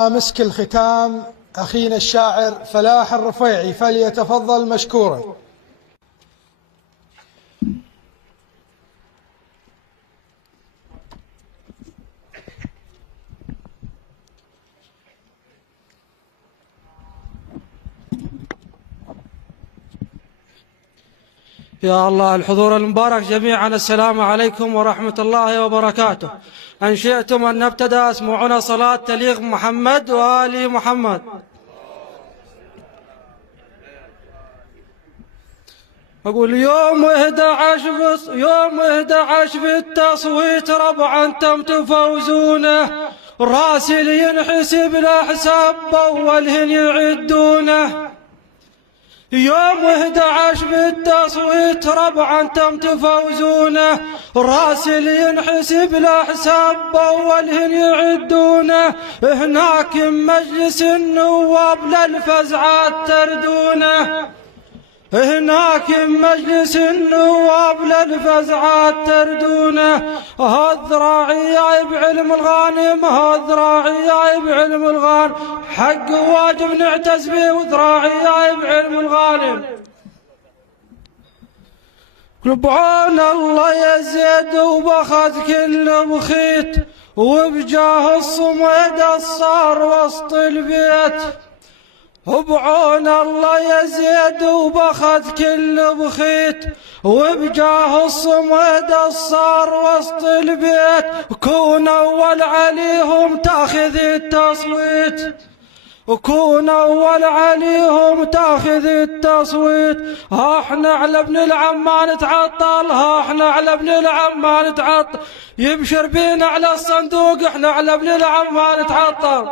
مسك الختام أخينا الشاعر فلاح الرفيعي، فليتفضل مشكورا. يا الله الحضور المبارك جميعا، السلام عليكم ورحمة الله وبركاته. إن شئتم أن نبتدأ اسمعونا صلاة تليق محمد وآل محمد. أقول يوم 11 في التصويت ربعا تم تفوزونه، راسل ينحسب له حساب أولهن يعدونه. يوم 11 بالتصويت ربعا تم تفوزونه، راسل ينحسب له حساب أولهن يعدونه. هناك مجلس النواب للفزعات تردونه، هناك مجلس النواب للفزعات تردونه. هالذراعي بعلم الغانم، هالذراعي بعلم الغانم، حق واجب نعتز به وذراعي بعلم الغانم. بعون الله يزيد وبخذ كل بخيت، وبجاه الصمد الصار وسط البيت. بعون الله يزيد وبخذ كل بخيت، وبجاه الصمد الصار وسط البيت. كون أول عليهم تاخذ التصويت، وكون أول عليهم تاخذ التصويت. ها احنا على ابن العم ما نتعطل، ها احنا على ابن العم ما نتعطل. يبشر بينا على الصندوق، احنا على ابن العم ما نتعطل.